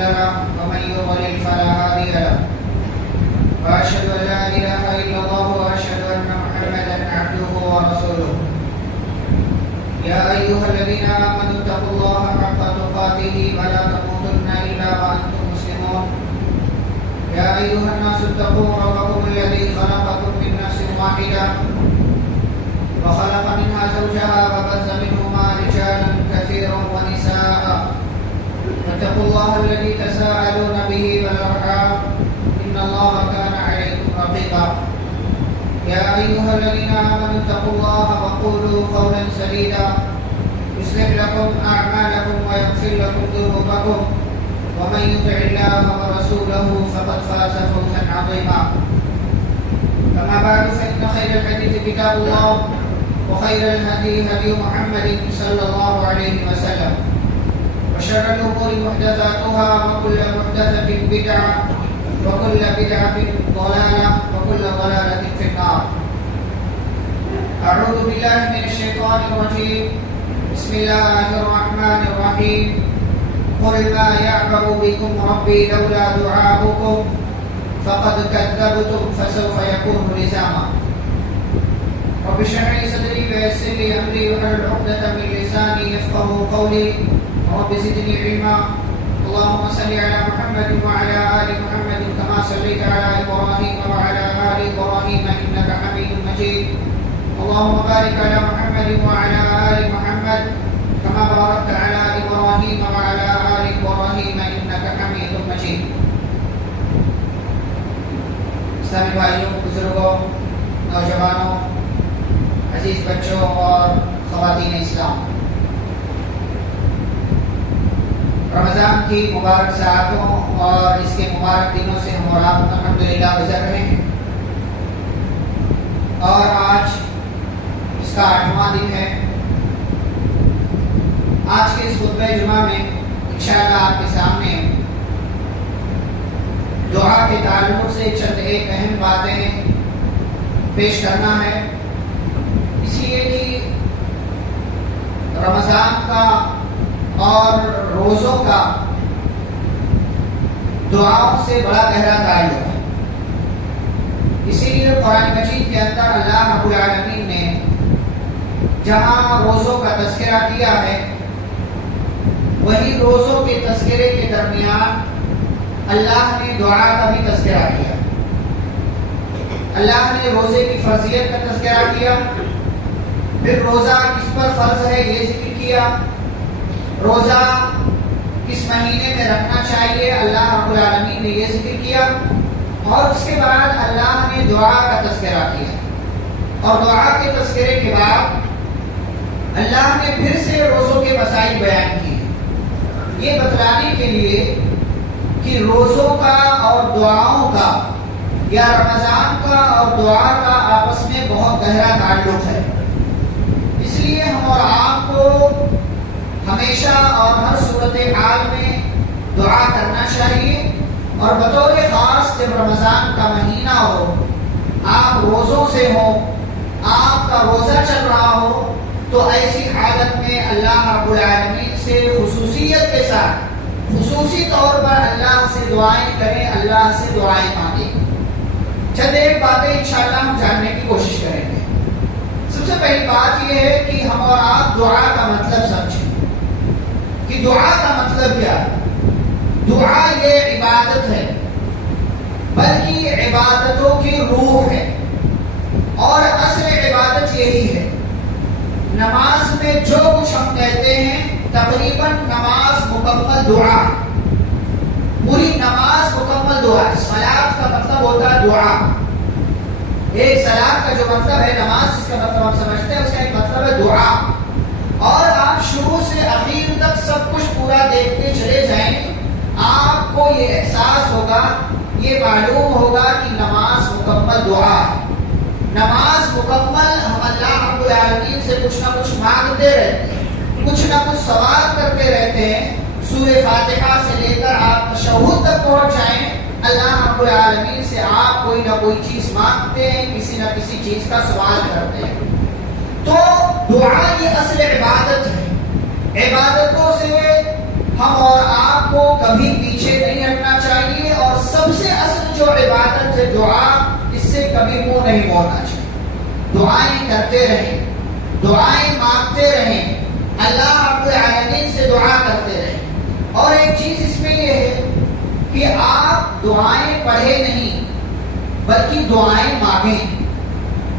له ومن يضلل فلا هادي له وأشهد أن لا إله إلا الله وأشهد أن محمدا عبده ورسوله يا أيها الذين آمنوا اتقوا الله حق تقاته ولا تموتن إلا وأنتم مسلمون يا أيها الناس اتقوا ربكم الذي خلقكم من نفس واحدة وخلق منها زوجها وبث منهما رجالا كثيرا ونساء واتقوا الله الذي تساءلون به والأرحام إن الله كان عليكم رقيبا يا أيها الذين آمنوا اتقوا الله وقولوا قولا سديدا يصلح لكم أعمالكم ويغفر لكم ذنوبكم ومن يطع الله ورسوله فقد فاز فوزا عظيما أما بعد فإن خير الحديث كتاب الله وخير الهدي هدي محمد صلى الله عليه وسلم وشر الأمور محدثاتها وكل محدثة بدعة وكل بدعة ضلالة وكل ضلالة في النار. أعوذ بالله من الشيطان الرجيم. بسم الله الرحمن الرحيم. قل ما يعبأ بكم ربي لولا دعاؤكم فقد كذبتم فسوف يكون لزاما. رب اشرح لي صدري ويسر لي أمري واحلل عقدة من لساني يفقهوا قولي رب زدني علما. اللهم صل على محمد وعلى آل محمد كما صليت على إبراهيم وعلى آل إبراهيم إنك حميد مجيد. اللهم بارك على محمد وعلى آل محمد كما باركت على إبراهيم وعلى آل إبراهيم إنك حميد مجيد. اسلامی بھائیوں، بزرگوں، نوجوانوں، عزیز بچوں اور خواتین اسلام، رمضان کی مبارک ساعتوں اور اس کے مبارک دنوں سے ہم اور آپ الحمدللہ گزر رہے ہیں، اور آج اس کا 8واں دن ہے۔ آج کے اس خطبہ جمعہ میں انشاءاللہ آپ کے سامنے دعا کے تعلق سے چند ایک اہم باتیں پیش کرنا ہے، اس لیے کہ رمضان کا اور روزوں کا دعاؤں سے بڑا گہرا تعلق ہے۔ اسی لیے قرآن مجید کے اندر اللہ رب العالمین نے جہاں روزوں کا تذکرہ کیا ہے، وہی روزوں کے تذکرے کے درمیان اللہ نے دعا کا بھی تذکرہ کیا۔ اللہ نے روزے کی فرضیت کا تذکرہ کیا، پھر روزہ کس پر فرض ہے یہ ذکر کیا، روزہ کس مہینے میں رکھنا چاہیے اللہ رب العالمین نے یہ ذکر کیا، اور اس کے بعد اللہ نے دعا کا تذکرہ کیا، اور دعا کے تذکرے کے بعد اللہ نے پھر سے روزوں کے مسائل بیان کیے، یہ بتلانے کے لیے کہ روزوں کا اور دعاؤں کا یا رمضان کا اور دعا کا آپس میں بہت گہرا تعلق ہے۔ اس لیے ہم اور آپ کو ہمیشہ اور ہر صورتحال میں دعا کرنا چاہیے، اور بطور خاص جب رمضان کا مہینہ ہو، آپ روزوں سے ہو، آپ کا روزہ چل رہا ہو، تو ایسی حالت میں اللہ رب العالمین سے خصوصیت کے ساتھ خصوصی طور پر اللہ سے دعائیں کریں، اللہ سے دعائیں مانگیں۔ چند ایک باتیں انشاءاللہ ہم جاننے کی کوشش کریں گے۔ سب سے پہلی بات یہ ہے کہ ہم اور آپ دعا کا مطلب سمجھیں کہ دعا کا مطلب کیا ہے۔ دعا یہ عبادت ہے، بلکہ عبادتوں کی روح ہے، اور اصل عبادت یہی ہے۔ نماز میں جو کچھ ہم کہتے ہیں تقریباً نماز مکمل دعا، پوری نماز مکمل دعا۔ صلاۃ کا مطلب ہوتا ہے دعا۔ ایک صلاۃ کا جو مطلب ہے نماز، جس کا مطلب ہم سمجھتے ہیں، اس کا ایک مطلب ہے دعا، اور آپ شروع سے اخیر تک سب کچھ پورا دیکھتے چلے جائیں، آپ کو یہ احساس ہوگا، یہ معلوم ہوگا کہ نماز مکمل دعا ہے۔ نماز مکمل ہم اللہ رب العالمین سے کچھ نہ کچھ مانگتے رہتے ہیں، کچھ نہ کچھ سوال کرتے رہتے ہیں۔ سورہ فاتحہ سے لے کر آپ تشہد تک پہنچ جائیں، اللہ رب العالمین سے آپ کوئی نہ کوئی چیز مانگتے ہیں، کسی نہ کسی چیز کا سوال کرتے ہیں۔ تو دعا یہ اصل عبادت ہے۔ عبادتوں سے ہم اور آپ کو کبھی پیچھے جو عبادت ہے دعا، اس سے کبھی منہ نہیں موڑنا چاہیے. دعائیں کرتے رہیں، دعائیں مانگتے رہیں، اللہ رب العالمین سے دعا کرتے رہیں. اور ایک چیز اس میں یہ ہے کہ آپ دعائیں پڑھے نہیں بلکہ دعائیں مانگیں.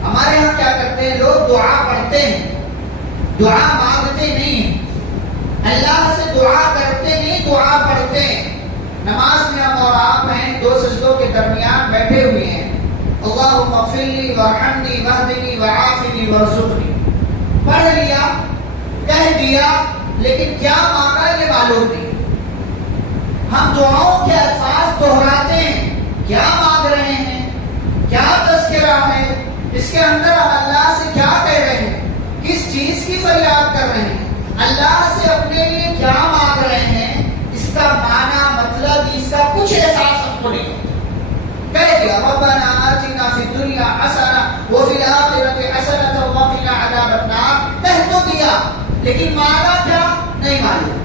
ہمارے ہاں کیا کرتے ہیں لوگ؟ دعا پڑھتے ہیں، دعا مانگتے نہیں ہیں. اللہ سے دعا کرتے نہیں، دعا پڑھتے ہیں. نماز میں ہم اور آپ ہیں، دو سجدوں کے درمیان بیٹھے ہوئے ہیں، اللہم اغفر لی وارحمنی واہدنی وعافنی وارزقنی، پڑھ لیا، کہہ دیا، لیکن کیا مانگا یہ معلوم نہیں. ہم دعاؤں کے الفاظ دہراتے ہیں، کیا مانگ رہے ہیں، کیا تذکرہ ہے، اس کے اندر ہم اللہ سے کیا کہہ رہے ہیں، کس چیز کی فریاد کر رہے ہیں، اللہ سے اپنے لیے کیا مانگ رہے ہیں، اس کا معنی مطلب اس کا کچھ احساس ہم کو نہیں ہوتا. کہہ دیا ربنا آتنا فی الدنیا حسنہ وفی الآخرۃ حسنہ وقنا عذاب النار، کہہ تو دیا لیکن مانگا کیا نہیں معلوم،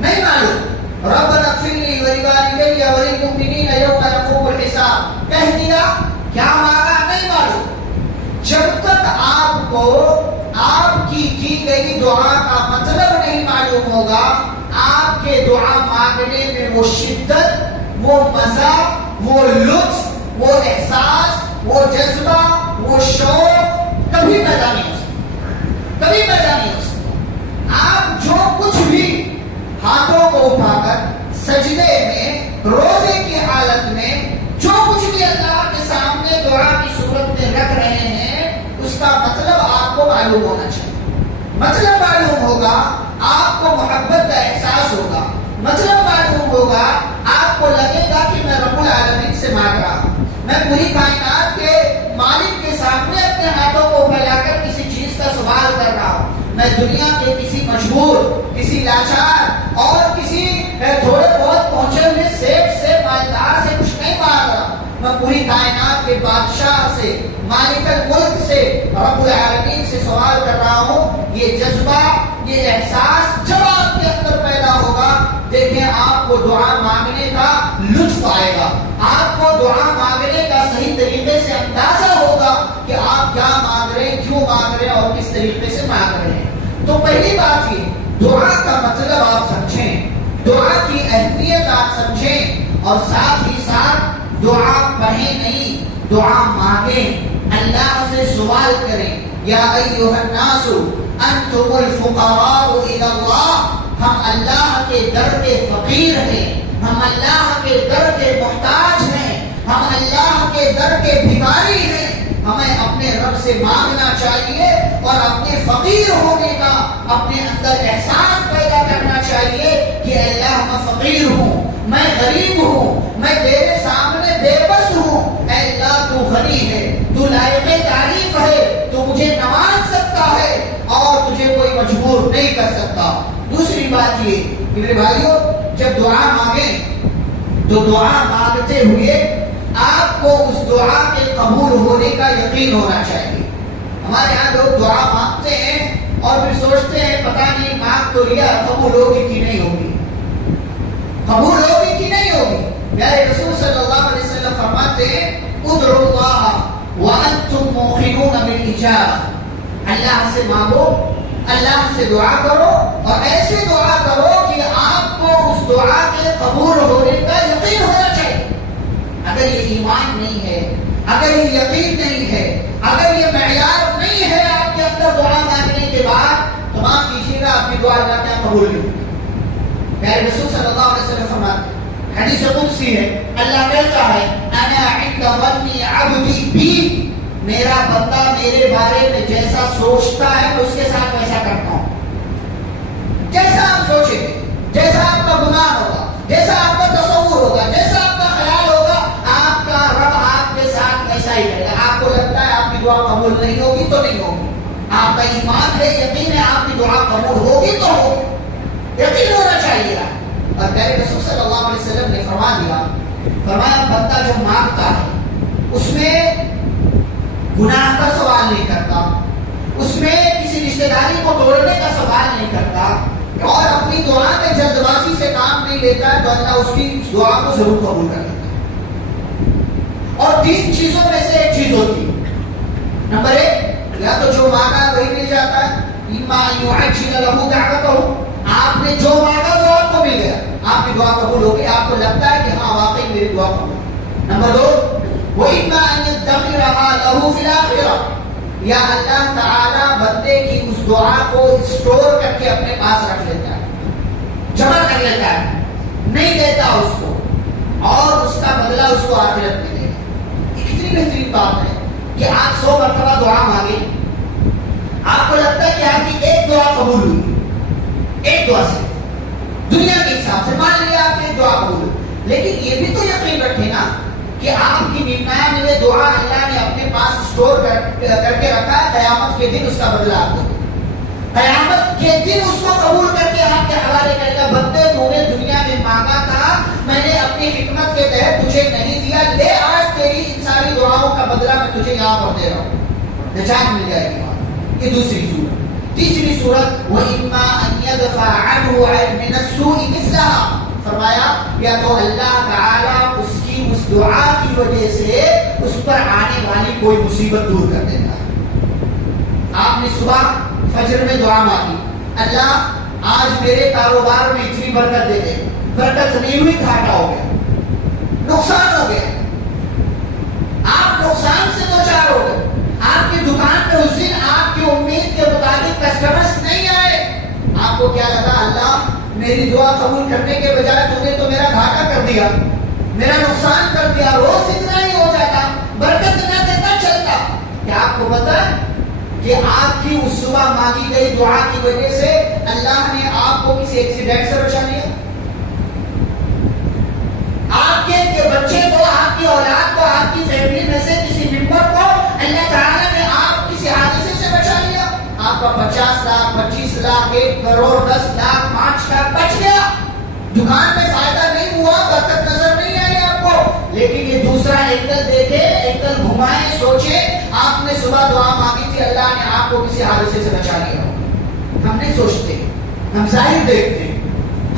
نہیں معلوم. ربنا اغفر لی ولوالدی وللمؤمنین یوم یقوم الحساب، کہہ دیا، کیا مانگا نہیں معلوم. جب تک آپ کو آپ کی گئی دعا کا مطلب نہیں معلوم ہوگا، آپ کے دعا مانگنے میں وہ شدت، وہ مزہ، وہ لطف، وہ احساس، وہ جذبہ، وہ شوق کبھی پیدا نہیں ہو سکتا، کبھی پیدا نہیں ہو سکتا. آپ جو کچھ بھی ہاتھوں کو اٹھا کر سجدے میں، روزے کی حالت میں جو کچھ بھی اللہ کے سامنے دعا کی صورت میں رکھ رہے ہیں، اس کا مطلب آپ کو معلوم ہونا چاہیے. مطلب معلوم ہوگا، آپ کو محبت کا احساس ہوگا. مطلب معلوم ہوگا، آپ کو لگے گا کہ میں رب العالمین سے مانگ رہا ہوں، میں پوری کائنات کے مالک کے سامنے اپنے ہاتھوں کو پھیلا کر کسی چیز کا سوال کر رہا ہوں. میں دنیا کے کسی مجبور، کسی لاچار اور کسی تھوڑے بہت پہنچے ہوئے سیٹ سے، مالدار سے کچھ نہیں مانگ رہا. میں پوری کائنات کے بادشاہ سے، مالک الملک سے، رب العالمین سے سوال کر رہا ہوں. یہ جذبہ، یہ احساس جب آپ کے اندر پیدا ہوگا، دیکھیں آپ کو دعا مانگنے کا لطف آئے گا، آپ کو دعا مانگنے کا صحیح طریقے سے اندازہ ہوگا کہ آپ کیا مانگ رہے ہیں، کیوں مانگ رہے ہیں اور کس طریقے سے مانگ رہے ہیں. تو پہلی بات یہ، دعا کا مطلب آپ سمجھیں، دعا کی اہمیت آپ سمجھیں، اور ساتھ ہی ساتھ دعا پڑھیں نہیں، دعا مانگیں، اللہ سے سوال کریں. یا ایھا الناس انتم الفقراء الی اللہ، ہم اللہ کے در کے فقیر ہیں، ہم اللہ کے در کے محتاج ہیں، ہم اللہ کے در کے بھکاری ہیں. ہمیں اپنے رب سے مانگنا چاہیے اور اپنے فقیر ہونے کا اپنے اندر احساس پیدا کرنا چاہیے کہ اللہ میں فقیر ہوں، میں غریب ہوں، میں تیرے سامنے بے بس ہوں. اے اللہ تو غنی ہے، تو لائق تعریف ہے، تو مجھے نواز سکتا ہے اور تجھے کوئی مجبور نہیں کر سکتا. دوسری بات یہ کہ میرے بھائیوں، جب دعا مانگیں تو دعا مانگتے ہوئے آپ کو اس دعا کے قبول ہونے کا یقین ہونا چاہیے. ہمارے یہاں لوگ دعا مانگتے ہیں اور پھر سوچتے ہیں پتہ نہیں مانگ تو لیا، قبول ہوگی کہ نہیں ہوگی، قبول ہوگی کہ نہیں ہوگی. پیارے رسول صلی اللہ علیہ وسلم فرماتے ہیں ادعوا اللہ وانتم موقنون بالاجابہ، اللہ سے مانگو، اللہ سے دعا کرو اور ایسے دعا کرو کہ آپ کو اس دعا کے قبول ہونے کا یقین ہونا چاہیے. اگر یہ ایمان نہیں ہے، اگر یہ یقین نہیں ہے، اگر یہ معیار نہیں ہے آپ کے اندر دعا مانگنے کے بعد، تو معاف کیجیے گا آپ کی دعا اللہ کیا قبول نہیں ہوگی. پیارے رسول صلی اللہ علیہ وسلم فرماتے ہیں، حدیث قدسی ہے، اللہ کہتا ہے انا عند ظن عبدی بی، میرا بندہ میرے بارے میں جیسا سوچتا ہے میں اس کے ساتھ ویسا کرتا ہوں. جیسا آپ سوچیں گے، جیسا آپ کا گمان ہوگا، جیسا آپ کا تصور ہوگا، جیسا آپ کا خیال ہوگا، آپ کا رب آپ کے ساتھ ایسا ہی کرے گا. آپ کو لگتا ہے آپ کی دعا قبول نہیں ہوگی تو نہیں ہوگی، آپ کا ایمان ہے، یقین ہے آپ کی دعا قبول ہوگی تو ہوگی، یقین ہونا چاہیے. اور پیارے رسول صلی اللہ علیہ وسلم نے فرما دیا، فرمایا بندہ جو مانگتا ہے اس میں گناہ کا سوال نہیں کرتا، اس میں کسی رشتہ داری کو توڑنے کا سوال نہیں کرتا، اور اپنی دعا میں جلد بازی سے کام نہیں لیتا ہے تو اللہ اس کی دعا کو ضرور قبول کر لیتا ہے. اور 3 چیزوں میں سے ایک چیز ہوتی ہے. نمبر 1 یا تو جو مانگا وہی مل جاتا ہے. آپ نے جو مانگا وہ آپ کو مل گیا, آپ کی دعا قبول ہو گئی, آپ کو لگتا ہے کہ ہاں واقعی میری دعا قبول. نمبر 2 یا اللہ تعالی بندے کی اس دعا کو اسٹور کر کے اپنے پاس رکھ لیتا ہے, جمع کر لیتا ہے, نہیں دیتا اس کو, اور اس کا بدلہ اس کو آخرت میں دے گا. یہ کتنی بہترین بات ہے کہ آپ 100 مرتبہ دعا مانگے, آپ کو لگتا ہے کہ آپ کی ایک دعا قبول ہوئی, ایک دعا سے دنیا کے حساب سے مان لیا آپ کی ایک دعا قبول ہوئی, لیکن یہ بھی تو یقین رکھے نا کہ آپ کی 99 دعا اللہ نے اپنے پاس اسٹور کر کے رکھا ہے, قیامت کے دن اس کا بدلہ آپ دے گا. قیامت کے دن اس کو قبول کر کے آپ کے حوالے کرے گا, بندے تو نے دنیا میں مانگا تھا, میں نے اپنی حکمت کے تحت تجھے نہیں دیا, لے آج تیری ان ساری دعاؤں کا بدلہ میں تجھے یہاں پر دے رہا ہوں, نجات مل جائے گی. یہ دوسری صورت. تیسری صورت وَإِمَّا أَن يَدْفَعَ عَنْهُ مِنَ السُّوءِ مِثْلَهَا, فرمایا یا تو اللہ تعالی اس کی اس دعا کی وجہ سے اس پر آنے والی کوئی مصیبت دور کر دیتا ہے. آپ نے صبح فجر میں دعا مانگی, اللہ آج میرے کاروبار میں اتنی برکت دے دے, برکت نہیں ہوئی, گھاٹا ہو گیا, نقصان ہو گیا, آپ نقصان سے دو چار ہو گئے, آپ کی دکان پہ اس دن آپ کی امید کے مطابق کسٹمرز نہیں آئے, آپ کو کیا لگا اللہ میری دعا قبول کرنے کے بجائے تو نے تو میرا گھاٹا کر دیا, میرا نقصان کر دیا, روز اتنا ہی ہو جاتا, برکت نہ دیتا چلتا. کیا آپ کو پتا ہے کہ آپ کی اس صبح مانگی گئی دعا کی وجہ سے اللہ نے آپ کو کسی ایکسیڈنٹ سے بچا لیا, آپ کے بچے کو, آپ کی اولاد کو, آپ کی فیملی میں سے کسی ممبر کو اللہ تعالیٰ نے آپ کسی حادثے سے بچا لیا, آپ کا 50 لاکھ 25 لاکھ 1 کروڑ 10 لاکھ 5 لاکھ بچ گیا, دکان میں فائدہ نہیں ہوا, برکت نظر نہیں آئی آپ کو. لیکن یہ دوسرا اینگل دیکھے, اینگل گھمائے, سوچے آپ نے صبح دعا مانگی تھی, اللہ نے آپ کو کسی حادثے سے بچا لیا. ہم نہیں سوچتے, ہم ظاہر دیکھتے ہیں,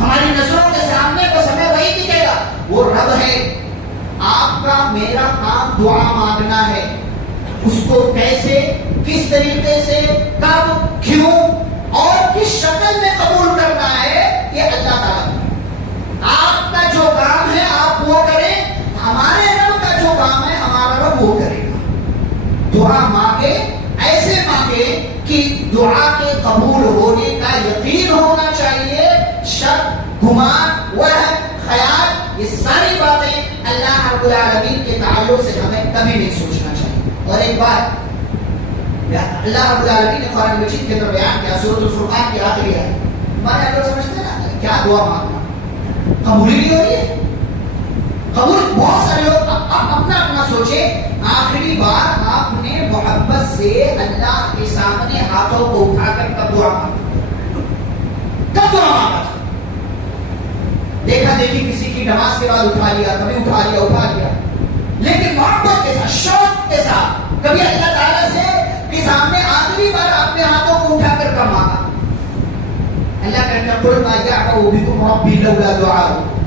ہماری نظروں کے سامنے بس ہمیں وہی دکھے گا. وہ رب ہے, آپ کا میرا کام دعا مانگنا ہے, اس کو کیسے, کس طریقے سے, کب, کیوں اور کس شکل میں قبول کرنا ہے, یہ اللہ تعالیٰ. آپ کا جو کام ہے آپ وہ کریں, ہمارے رب کا جو کام ہے ہمارا رب وہ کرے گا. دعا مانگے, ایسے مانگے کہ دعا کے قبول ہونے کا یقین ہونا چاہیے. شک, گمان, وہم, خیال, یہ ساری باتیں اللہ رب العالمین کے تعلق سے ہمیں کبھی نہیں سوچنا چاہیے. اور ایک بات اللہ رب العالمین نے قرآن مجید کے اندر بیان کیا, سورۃ الفرقان کی آخری ہے. ہمارے لوگ سمجھتے ہیں نا کیا دعا مانگنا قبول نہیں ہو رہی ہے, قبول. بہت سارے لوگ اپنا اپنا سوچے, آخری بار آپ نے محبت سے اللہ کے سامنے ہاتھوں کو اٹھا کر کب دعا مانگا, کب دعا مانگا تھا؟ دیکھا دیکھی کسی کی نماز کے بعد اٹھا لیا, کبھی اٹھا لیا, لیکن محبت کے ساتھ, شوق کے ساتھ, کبھی اللہ تعالیٰ سے کے سامنے آخری بار اپنے ہاتھوں کو اٹھا کر کب مانگا. اللہ کہتا ہے قل ما یعبأ بکم ربی لولا دعاؤکم,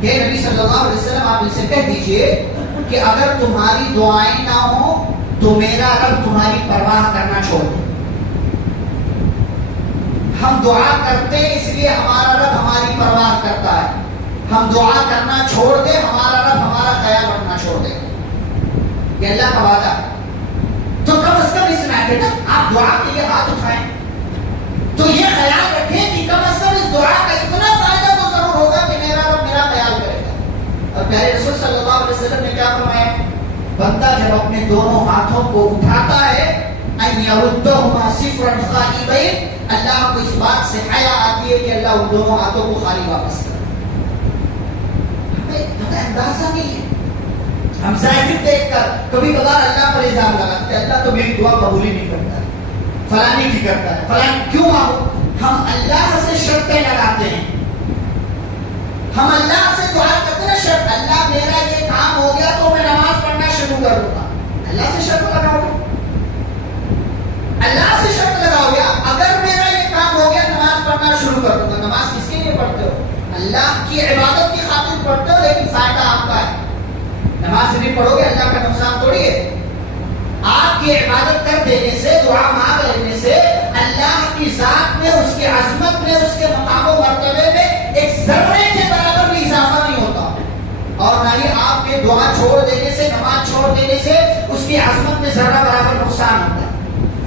کہ نبی صلی اللہ علیہ وسلم آپ ان سے کہہ دیجئے کہ اگر تمہاری دعائیں نہ ہوں تو میرا رب تمہاری پرواہ کرنا چھوڑ دے. ہم دعا کرتے اس لیے ہمارا رب ہماری پرواہ کرتا ہے, ہم دعا کرنا چھوڑ دے ہمارا رب ہمارا خیال رکھنا چھوڑ دے. یہ اللہ کا وعدہ. تو کم از کم اس میں نا آپ دعا کے لیے ہاتھ اٹھائیں تو یہ خیال رکھیں کہ کم از کم اس دعا کا اتنا فائدہ تو ضرور ہوگا کہ میرا رب میرا خیال کرے گا. اور پیارے رسول صلی اللہ علیہ وسلم نے کیا فرمایا, بندہ جب اپنے دونوں ہاتھوں کو اٹھاتا ہے ان یردهما صفرا خائبین, اللہ کو اس بات سے حیا آتی ہے کہ اللہ ان دونوں ہاتھوں کو خالی واپس کرے. ہمیں اندازہ نہیں ہے, ہم ظاہر دیکھ کر کبھی کبھار اللہ پر الزام لگاتے ہیں, اللہ تو میری دعا قبول ہی نہیں کرتا, فلانی کی کرتا ہے, فلان کیوں آؤ. ہم اللہ سے شرطیں لگاتے ہیں, ہم اللہ سے دعا کرتے ہیں شرط, اللہ میرا یہ کام ہو گیا تو میں نماز پڑھنا شروع کر دوں گا. اللہ سے شرط لگاؤ گے, اللہ سے شرط لگاؤ گے, اگر میرا یہ کام ہو گیا نماز پڑھنا شروع کر دوں گا. نماز کس کے لیے پڑھتے ہو؟ اللہ کی عبادت کی خاطر پڑھتے ہو, لیکن فائدہ آپ کا ہے. نماز نہیں پڑھو گے اللہ کا نقصان تھوڑی ہے. آپ کی عبادت کر دینے سے، دعا مانگ لینے سے اللہ کی ذات میں، اس کی عظمت میں، اس کے مقام و مرتبے میں ایک ذرے کے برابر بھی اضافہ نہیں ہوتا. اور نہ ہی آپ کے دعا چھوڑ دینے سے، نماز چھوڑ دینے سے اس کی عظمت میں ذرہ برابر نقصان ہوتا ہے.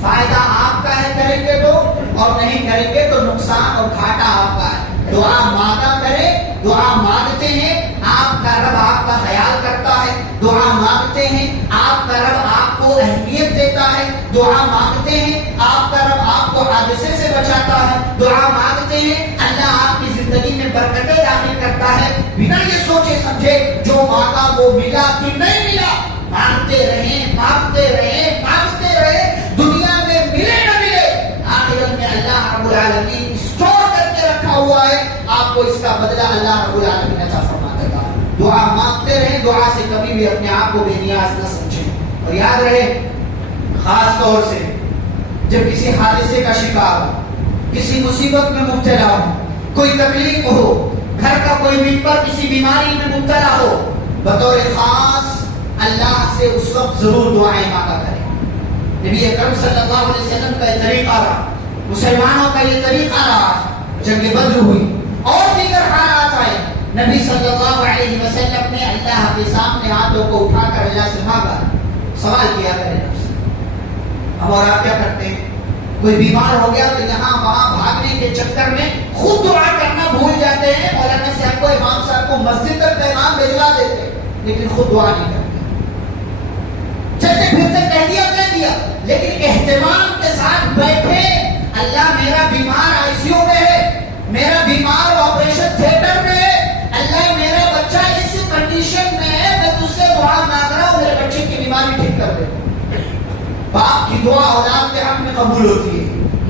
فائدہ آپ کا ہے کریں گے تو، اور نہیں کریں گے تو نقصان اور گھاٹا آپ کا ہے. دعا مانگا کرے، دعا مانگتے ہیں آپ کا رب آپ کا خیال کرتا ہے. دعا مانگتے ہیں آپ کا رب آپ کو اہمیت دیتا ہے. دعا مانگتے ہیں آپ کا رب آپ کو حادثے سے بچاتا ہے. دعا مانگتے ہیں اللہ آپ کی زندگی میں برکتیں داخل کرتا ہے. بنا یہ سوچے سمجھے جو مانگا وہ ملا کہ نہیں ملا. مانگتے رہیں، مانگتے رہیں، مانگتے رہیں. دنیا میں ملے نہ ملے، آخرت میں اللہ رب العالمین اسٹور کر کے رکھا ہوا ہے. آپ کو اس کا بدلہ اللہ رب العالمین عطا فرما دے گا. دعا مانگتے رہیں، دعا سے کبھی بھی اپنے آپ کو بے نیاز نہ سمجھیں. اور یاد رہے، خاص طور سے جب کسی حادثے کا شکار ہو، کسی مصیبت میں مبتلا ہو، کوئی تکلیف ہو، گھر کا کوئی ممبر کسی بیماری میں مبتلا ہو، بطور خاص اللہ سے اس وقت ضرور دعائیں مانگا کریں. نبی اکرم صلی اللہ علیہ وسلم کا یہ طریقہ رہا، مسلمانوں کا یہ طریقہ رہا. جنگ بدر ہوئی اور دیگر حالات آئے، نبی صلی اللہ علیہ وسلم نے اللہ کے سامنے ہاتھوں کو اٹھا کر اللہ سے مانگا. سوال کیا کریں ہم اور آپ کیا کرتے ہیں؟ کوئی بیمار ہو گیا تو یہاں وہاں بھاگنے کے چکر میں خود دعا کرنا بھول جاتے ہیں. مولانا صاحب کو، امام صاحب کو مسجد تک پیغام بھجوا دیتے ہیں لیکن خود دعا نہیں کرتے. چلتے پھرتے کہہ دیا لیکن اہتمام کے ساتھ بیٹھے، اللہ میرا بیمار آئی سی یو میں ہے، میرا بیمار آپریشن تھیٹر میں ہے، اللہ میرا بچہ اس کنڈیشن میں ہے، میں تجھ سے دعا مانگ رہا ہوں میرے بچے کی بیماری ٹھیک کر دے. باپ کی دعا اولاد کے حق میں قبول ہوتی ہے.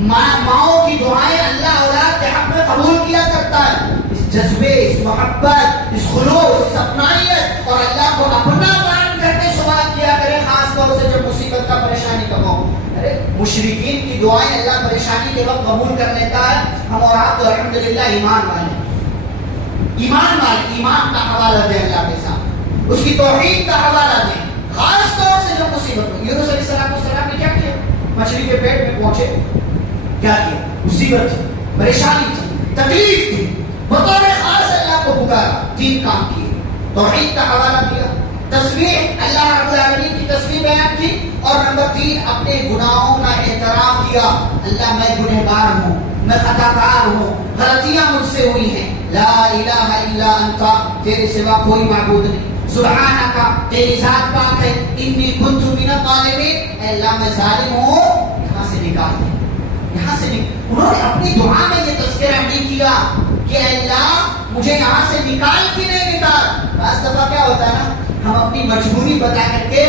ماؤں کی دعائیں اللہ اولاد کے حق میں قبول کیا کرتا ہے. اس جذبے، اس محبت، اس خلوص، اس اپنائیت اور اللہ کو اپنا مان کر کے سوال کیا کرے، خاص طور سے جب مصیبت کا پریشانی کا موقع. ارے مشرکین کی دعائیں اللہ پریشانی کے وقت قبول کر لیتا ہے. ہم اور آپ تو الحمدللہ ایمان والے، ایمان کا حوالہ دیں اللہ کے سامنے، اس کی توحید کا حوالہ دیں. خاص طور سے جو مصیبت ہو، یونس علیہ السلام نے کیا کیا؟ مچھلی کے پیٹ میں پہنچے، کیا کیا؟ مصیبت تھی، پریشانی تھی، تکلیف تھی، بطور خاص اللہ کو پکارا، 3 کام کیے. توحید کا حوالہ دیا، تصویر اللہ رب العالمین کی تصویر بیان کی، اور نمبر 3 اپنے گناہوں کا اعتراف کیا. اللہ میں گنہگار ہوں، میں خطا کار ہوں، غلطیاں مجھ سے ہوئی ہیں. لا الہ الا انت، تیرے سوا کوئی معبود نہیں. سبحانک، تیری ذات پاک ہے. انی کنت من الظالمین، اے اللہ میں ظالم ہوں، یہاں سے نکال دے، یہاں سے انہوں نے اپنی دعا میں یہ تذکرہ نہیں کیا کہ اے اللہ مجھے یہاں سے نکال کی نہیں نکال. بعض دفعہ کیا ہوتا ہے نا، ہم اپنی مجبوری بتا کر کے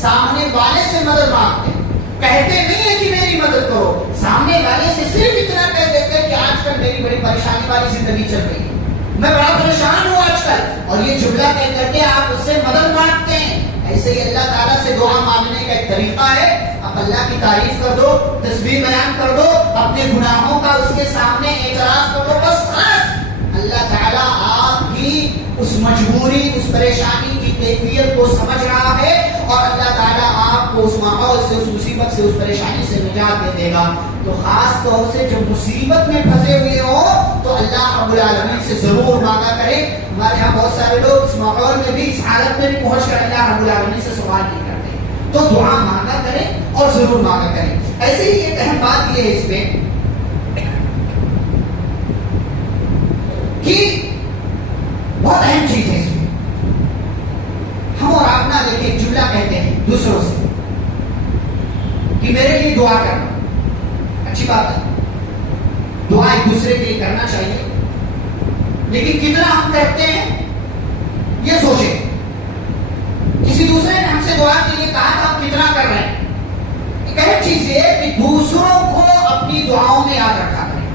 سامنے والے سے مدد مانگتے ہیں. کہتے نہیں ہے کہ میری مدد کرو، سامنے والے سے صرف اتنا کہہ دیتے ہیں کہ آج کل میری بڑی پریشانی والی زندگی چل رہی ہے، میں بڑا پریشان ہوں آج کل، اور یہ جملہ کہہ کر کے آپ اس سے مدد مانگتے ہیں. ایسے ہی اللہ تعالیٰ سے دعا مانگنے کا ایک طریقہ ہے. آپ اللہ کی تعریف کر دو، تسبیح بیان کر دو، اپنے گناہوں کا اس کے سامنے اعتراف کر دو، بس خلاص. اللہ تعالیٰ آپ کی اس مجبوری، اس پریشانی کی کیفیت کو سمجھ رہا ہے، اور اللہ تعالیٰ آپ کو اس ماحول سے، اس مصیبت سے، اس پریشانی سے نجات دے دے گا. تو خاص طور سے جب مصیبت میں پھنسے ہوئے ہو تو اللہ رب العالمین سے ضرور مانگا کریں. ہمارے یہاں بہت سارے لوگ اس ماحول میں بھی، اس حالت میں بھی پہنچ کر اللہ رب العالمین سے سوال نہیں کرتے. تو دعا مانگا کریں اور ضرور مانگا کریں. ایسے ہی ایک اہم بات یہ ہے اس میں کہ بہت اہم چیز ہے اس میں، ہم اور آپ نہ دیکھیں ایک جملہ کہتے ہیں دوسروں سے کہ میرے لیے دعا کرنا. اچھی بات ہے، دعا ایک دوسرے کے لیے کرنا چاہیے، لیکن کتنا ہم کرتے ہیں یہ سوچیں. کسی دوسرے نے ہم سے دعا کے لیے کہا تو ہم کتنا کر رہے ہیں. ایک اہم چیز یہ ہے کہ دوسروں کو اپنی دعاؤں میں یاد رکھا کریں.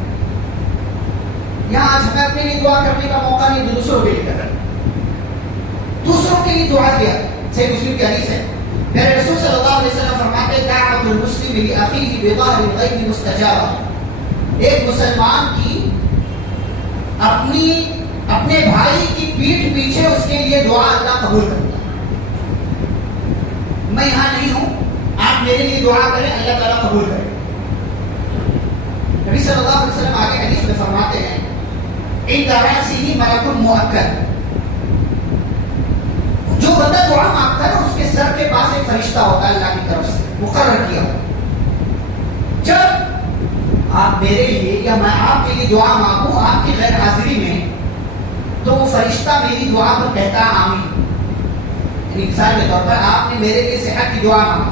یہاں آج ہمیں اپنے لیے دعا کرنے کا موقع نہیں، دوسروں کے لیے کر رہے ہیں، دوسروں کے لیے دعا کیا. صحیح مسلم کی حدیث ہے، میرے رسول صلی اللہ علیہ وسلم فرماتے ہیں دعوت المسلم لاخیہ بظاہر الغیب مستجابہ. ایک مسلمان کی اپنے بھائی کی پیٹھ پیچھے اس کے لیے دعا اللہ قبول کرتا ہے. میں یہاں نہیں ہوں، آپ میرے لیے دعا کریں، اللہ تعالیٰ قبول کرے۔ نبی صلی اللہ علیہ وسلم آگے حدیث میں فرماتے ہیں عند رأسہ ملک مؤکد، جو بندہ دعا مانگتا ہے اس کے سر کے پاس ایک فرشتہ ہوتا ہے اللہ کی طرف سے مقرر کیا ہوا۔ جب آپ میرے لیے یا میں آپ کے لیے دعا مانگوں آپ کی غیر حاضری میں، تو وہ فرشتہ میری دعا پر کہتا آمین۔ یعنی مثال کے طور پر آپ نے میرے لیے صحت کی دعا مانگا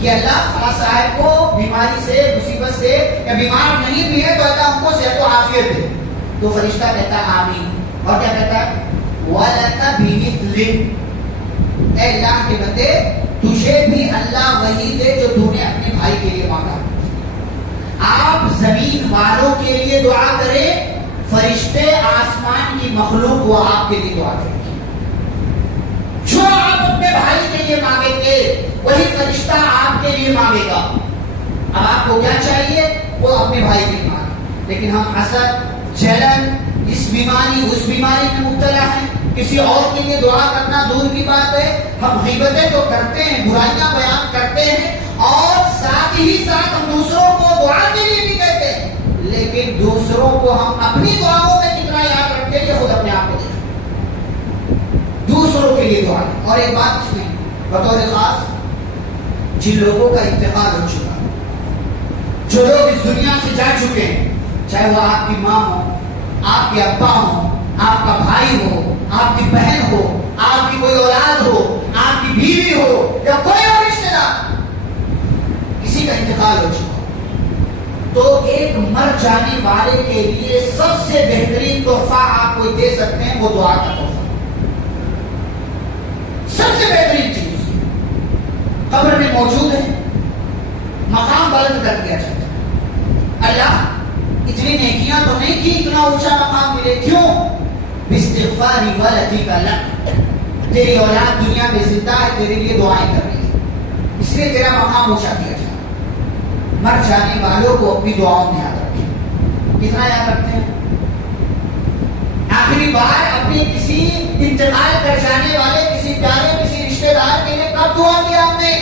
کہ اللہ فلاں صاحب کو بیماری سے، مصیبت سے، یا بیمار نہیں بھی ہے تو اللہ ان کو صحت و عافیت دے، تو فرشتہ کہتا آمین۔ اور کیا کہتا ہے؟ وَلَكَ بِمِثْلِهِ، اے اللہ کے بندے تجھے بھی اللہ وہی دے جو تو نے اپنے بھائی کے لیے مانگا۔ آپ زمین والوں کے لیے دعا کریں، فرشتے آسمان کی مخلوق وہ آپ کے لیے دعا کریں گے۔ جو آپ اپنے بھائی کے لیے مانگیں گے وہی فرشتہ آپ کے لیے مانگے گا۔ اب آپ کو کیا چاہیے؟ وہ اپنے بھائی کے لیے مانگے، لیکن ہم حسد، جلن، اس بیماری اس بیماری میں مبتلا ہیں، کسی اور کے لیے دعا کرنا دور کی بات ہے۔ ہم غیبتیں تو کرتے ہیں، برائیاں بیان کرتے ہیں، اور ساتھ ہی ساتھ ہم دوسروں کو دعا کے لیے بھی کہتے ہیں، لیکن دوسروں کو ہم اپنی دعاؤں میں کتنا یاد رکھتے ہیں یہ خود اپنے آپ کو دیکھیں۔ دوسروں کے لیے دعا کریں۔ اور ایک بات اس میں بطور خاص، جن لوگوں کا انتقال ہو چکا، جو لوگ اس دنیا سے جا چکے ہیں، چاہے وہ آپ کی ماں ہو، آپ کے ابا ہو، آپ کا بھائی ہو، آپ کی بہن ہو، آپ کی کوئی اولاد ہو، آپ کی بیوی ہو، یا کوئی اور رشتے دار، کسی کا انتقال ہو چکا، تو ایک مر جانے والے کے لیے سب سے بہترین تحفہ آپ کو دے سکتے ہیں، وہ دعا کا تحفہ۔ سب سے بہترین چیز قبر میں موجود ہے، مقام بلند کر دیا جاتا ہے۔ اللہ اتنی نیکیاں تو نہیں کی اتنا اونچا مقام ملے، کیوں؟ باستغفاری ولدک لک، تیری اولاد دنیا میں زندہ ہے، تیرے لیے دعائیں کر رہی ہے، اس لیے تیرا مقام اونچا کیا جائے۔ مر جانے والوں کو اپنی دعاؤں میں یاد رکھیں۔ کتنا یاد رکھتے ہیں؟ آخری بار اپنی کسی انتقال کر جانے والے کسی پیارے کسی رشتے دار کے لیے کب دعا کیا آپ نے؟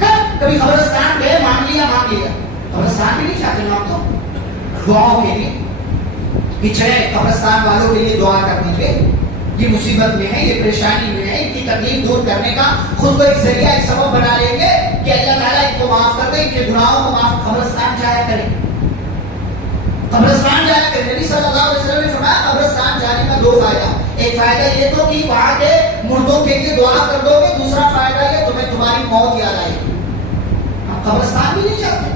کب؟ کبھی قبرستان گئے مان لیا؟ قبرستان بھی نہیں جاتے نا آپ تو دعاؤں کے لیے، پچھڑے قبرستان والوں کے لیے دعا کرنے کے، یہ مصیبت میں ہے، یہ پریشانی میں ہے، ان کی تکلیف دور کرنے کا خود کو ایک ذریعہ ایک سبب بنا لیں گے کہ اللہ تعالیٰ ان کو معاف کر دے، ان کے گناہوں کو معاف۔ قبرستان جایا کریں، قبرستان جایا کریں۔ نبی صلی اللہ علیہ وسلم نے فرمایا قبرستان جانے کا دو فائدہ، ایک فائدہ یہ تو کہ وہاں کے مردوں کے لیے دعا کر دو گے، دوسرا فائدہ یہ تمہیں تمہاری موت یاد آئے گی۔ ہم قبرستان بھی نہیں جاتے،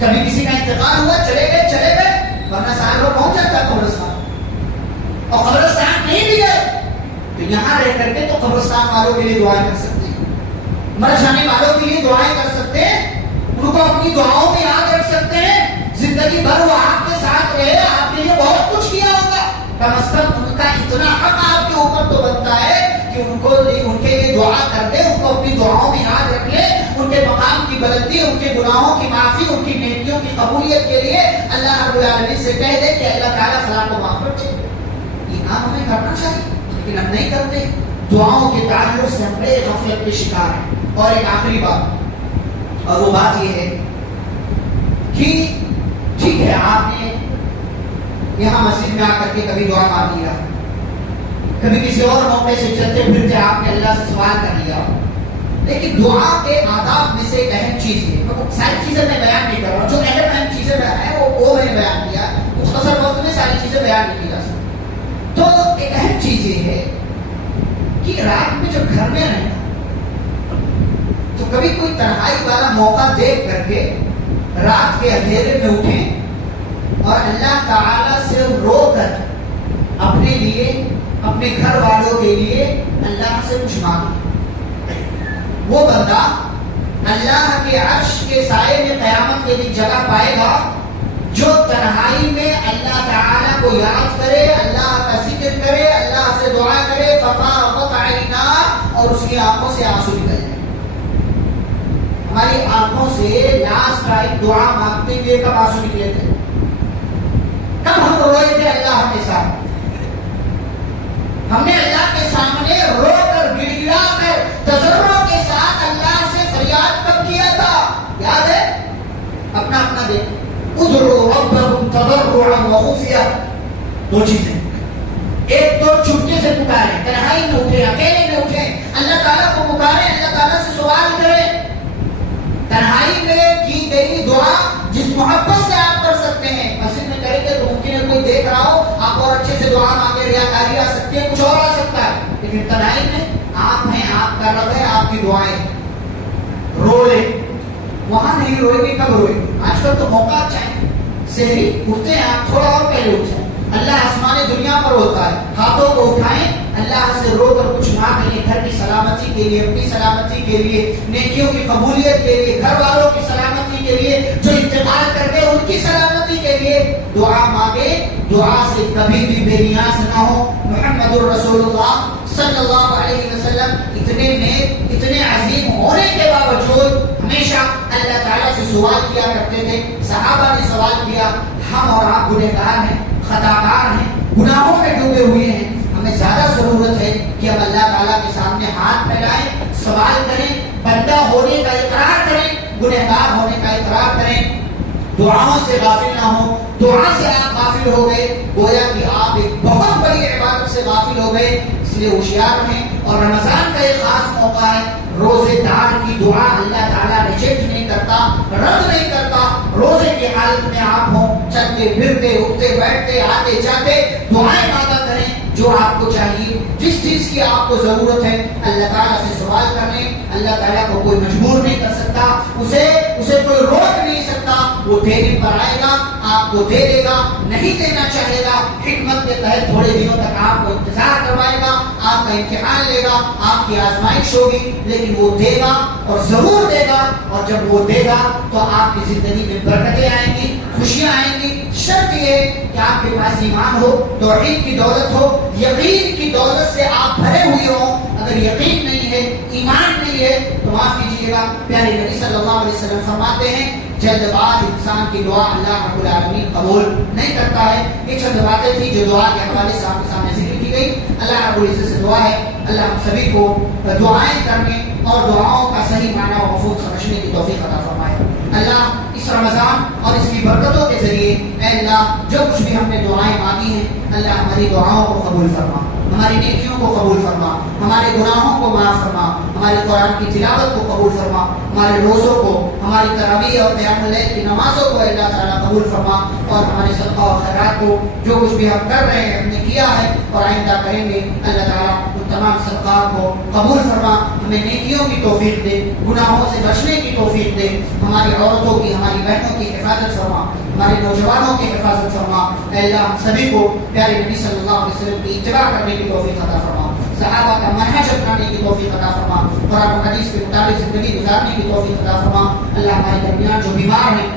کبھی کسی کا انتقال ہوا چلے گئے، ورنہ سال بھر پہنچ جاتا ہے قبرستان۔ اور قبرستان نہیں بھی گئے تو یہاں رہ کر کے تو قبرستان والوں کے لیے دعائیں کر سکتے ہیں، مر جانے والوں کے لیے دعائیں کر سکتے ہیں، ان کو اپنی دعاؤں میں یاد رکھ سکتے ہیں۔ زندگی بھر وہ آپ کے ساتھ رہے، آپ کے لیے بہت کچھ کیا ہوگا، کم از کم ان کا اتنا حق آپ کے اوپر تو بنتا ہے کہ ان کے لیے دعا کر دے، ان کو اپنی دعاؤں میں یاد رکھ لے، ان کے مقام کی بلندی، ان کے گناہوں کی معافی، ان کی نیکیوں کی قبولیت کے لیے اللہ رب العالمین سے کہہ دے کہ اللہ تعالیٰ فلاں کو معاف کر دے۔ یہ کام ہمیں کرنا چاہیے، لیکن ہم نہیں کرتے۔ دعاؤں کے تعلق سے ہم بڑے غفلت کے شکار ہیں۔ اور ایک آخری بات، اور وہ بات یہ ہے کہ ٹھیک ہے آپ نے یہاں مسجد میں آ کر کے کبھی دعا مانگ لیا، کبھی کسی اور موقع سے چلتے پھرتے آپ نے اللہ سے سوال کر لیا، لیکن دعا کے آداب میں سے ایک اہم چیز ہے، ساری چیزیں میں بیان نہیں کر رہا ہوں، جو اہم چیزیں ہیں وہ میں نے بیان کیا، مختصر وقت میں ساری چیزیں بیان نہیں کی جا سکتی۔ تو ایک اہم چیز یہ ہے کہ رات میں جب گھر میں رہنا تو کبھی کوئی تنہائی والا موقع دیکھ کر کے رات کے اندھیرے میں اٹھیں اور اللہ تعالیٰ سے رو کر اپنے لیے، اپنے گھر والوں کے لیے اللہ سے کچھ مانگیں۔ وہ بندہ اللہ کے عرش کے سائے میں قیامت کے دن جگہ پائے گا جو تنہائی میں اللہ تعالیٰ کو یاد کرے، اللہ کا ذکر کرے، اللہ سے دعا کرے، ففاضت عیناہ، اور اس کی آنکھوں سے آنسو نکل جائے۔ ہماری آنکھوں سے لاسٹ ٹائم دعا مانگتے ہوئے کب آنسو نکلے تھے؟ کب ہم روئے تھے اللہ کے ساتھ؟ ہم نے اللہ کے سامنے رو کر گڑ گڑا کر تضرع کے ساتھ اللہ سے فریاد کب کیا تھا؟ یاد ہے؟ اپنا اپنا دیکھ، ادعوا ربکم تضرعا وخفیا، دو چیزیں، ایک تو چپکے سے پکارے، تنہائی میں اٹھے، اکیلے میں اٹھے، اللہ تعالیٰ کو پکارے، اللہ تعالیٰ سے سوال کرے، تنہائی میں کی گئی دعا جس محبت سے آپ کر سکتے ہیں۔ مسجد میں کریں گے تو ممکن ہے کوئی دیکھ رہا ہو، آپ اور اچھے سے دعا مانگے، ریاکاری آ سکتی ہے، کچھ اور آ سکتا ہے، لیکن تنہائی میں آپ ہیں، آپ کا رب ہے، آپ کی دعائیں رو لے، وہاں نہیں روئے گے، کب روئے گے؟ آج کل تو موقع اچھا ہے، سحری اٹھتے ہیں آپ، تھوڑا اور پہلے اٹھ جائیں، اللہ آسمان دنیا پر ہوتا ہے، ہاتھوں کو اٹھائیں، اللہ سے رو کر کچھ مانگ لیں، گھر کی سلامتی کے لیے، اپنی سلامتی کے لیے، نیکیوں کی قبولیت کے لیے، گھر والوں کی سلامتی کے لیے، جو انتقال کر گئے ان کی سلامتی کے لیے دعا مانگے، دعا سے کبھی بھی بے نیاز نہ ہو۔ محمد الرسول اللہ صلی اللہ علیہ وسلم اتنے نیک، اتنے عظیم ہونے کے باوجود ہمیشہ اللہ تعالیٰ سے سوال کیا کرتے تھے۔ صحابہ نے سوال کیا، ہم اور آپ گنہگار ہیں، خطاکار ہیں، گناہوں میں ڈوبے ہوئے ہیں، ہمیں زیادہ ضرورت ہے کہ ہم اللہ تعالیٰ کے سامنے ہاتھ پھیلائیں، سوال کریں، بندہ ہونے کا اقرار کریں، گنہگار ہونے کا اقرار کریں، دعاؤں سے غافل نہ ہو۔ دعا سے آپ غافل ہو گئے، گویا کہ آپ ایک بہت بڑی عبادت سے غافل ہو گئے، اس لیے ہوشیار رہیں۔ اور رمضان کا ایک خاص موقع ہے، روزے دار کی دعا اللہ تعالیٰ ریجیکٹ نہیں کرتا، رد نہیں کرتا۔ روزے کی حالت میں آپ ہوں، چلتے پھرتے، اٹھتے بیٹھتے، آتے جاتے، دعائیں مانگا کریں جو آپ کو چاہیے، جس چیز کی آپ کو ضرورت ہے اللہ تعالیٰ سے سوال کریں۔ اللہ تعالیٰ کو کوئی مجبور نہیں کر سکتا، اسے کوئی روک نہیں سکتا، وہ دینے پر آئے گا، آپ کو دے دے گا، نہیں دینا چاہے گا، حکمت کے تحت تھوڑے دنوں تک آپ کو انتظار کروائے گا، آپ کا امتحان لے گا، آپ کی آزمائش ہوگی، لیکن وہ دے گا اور ضرور دے گا۔ اور جب وہ دے گا تو آپ کی زندگی میں برکتیں آئیں گی، خوشیاں آئیں گی۔ شرط یہ ہے کہ آپ کے پاس ایمان ہو، توحید کی دولت ہو، یقین کی دولت سے آپ بھرے ہوئے ہوں۔ اگر یقین نہیں ہے، ایمان نہیں ہے تو معاف کیجیے گا، پیارے نبی صلی اللہ علیہ وسلم فرماتے ہیں جلد باز انسان کی دعا اللہ رب العالمین قبول نہیں کرتا ہے۔ یہ چند باتیں تھی جو دعا کے حوالے سے آپ کے سامنے ذکر کی گئی۔ اللہ رب العزت سے دعا ہے اللہ ہم سبھی کو دعائیں کرنے اور دعاؤں کا صحیح معنی و مفہوم سمجھنے کی توفیق عطا فرمائے۔ اللہ اس رمضان اور اس کی برکتوں کے ذریعے اے اللہ جو کچھ بھی ہم نے دعائیں مانگی ہیں اللہ ہماری دعاؤں کو قبول فرما، ہماری نیکیوں کو قبول فرما، ہمارے گناہوں کو معاف فرما، ہمارے قرآن کی تلاوت کو قبول فرما، ہمارے روزوں کو، ہماری تراویح اور قیام اللیل کی نمازوں کو اللہ تعالیٰ قبول فرما، اور ہمارے صدقہ اور خیرات کو جو کچھ بھی ہم کر رہے ہیں، ہم نے کیا ہے اور آئندہ کریں گے، اللہ تعالیٰ ان تمام صدقات کو قبول فرما، ہمیں نیکیوں کی توفیق دے، گناہوں سے بچنے کی توفیق دے، ہماری عورتوں کی، ہماری بہنوں کی حفاظت فرما، ہمارے نوجوانوں کی حفاظت فرما۔ اے اللہ ہم سبھی کو پیارے نبی صلی اللہ علیہ وسلم کی اتباع کرنے کی توفیق عطا فرما، صحابہ کا منہج اپنانے کی توفیق عطا فرما، قرآن و حدیث کے مطابق زندگی گزارنے کی توفیق عطا فرما۔ اللہ ہمارے درمیان جو بیمار ہیں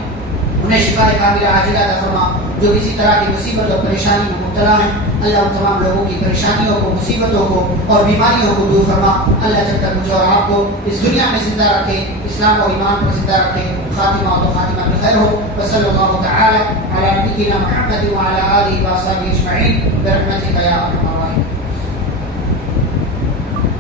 انہیں شفا کاملہ عاجلہ عطا فرما، جو کسی طرح کی مصیبت اور پریشانی میں مبتلا ہیں اللہ ان تمام لوگوں کی پریشانیوں کو، مصیبتوں کو اور بیماریوں کو دور فرما۔ اللہ جب تک مجھے اور آپ کو اس دنیا میں زندہ رکھے، اسلام و ایمان پر زندہ رکھے، خاتمہ و خاتمہ بخیر ہو۔ وصلی اللہ تعالی علی نبینا محمد وعلی آلہ وصحبہ اجمعین برحمتک یا ارحم